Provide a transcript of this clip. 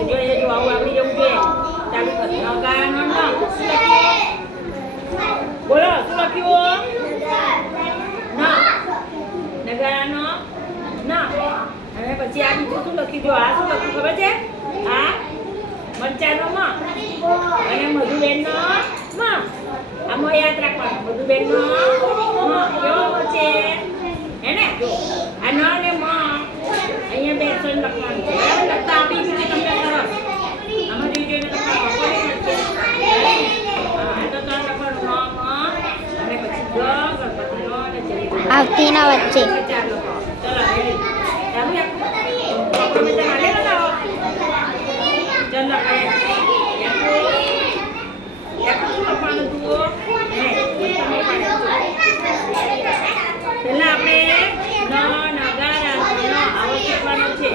લખીશું જો એ જો આવું આવડી જવું જોઈએ ચાલુ કર નગારાનો ન બોલો શું લખ્યું નગારાનો ના અને પછી આ બીજું શું લખ્યું જો આ શું લખ્યું ખબર છે આ મરચાનો મ અને મધુબેનનો મ આમાં યાદ રાખવાનું મધુબેનનો મ કેવો છે હે ને જો આ ન ને મ અહીંયા બેસન લખવાનું છે લખતા આપી દીધી તમને સરસ આમાં જોઈ જોઈને લખવાનું હા તો તો લખવાનું મ અને પછી ગ ગણપતિનો અને જય આવતીના વચ્ચે ચાલો ચલો ચાલુ રાખો તમે તો હાલે લગાવો ચાલ લખાય એક શું લખવાનું જુઓ પહેલા આપણે ન નગારા આવો શીખવાનો છે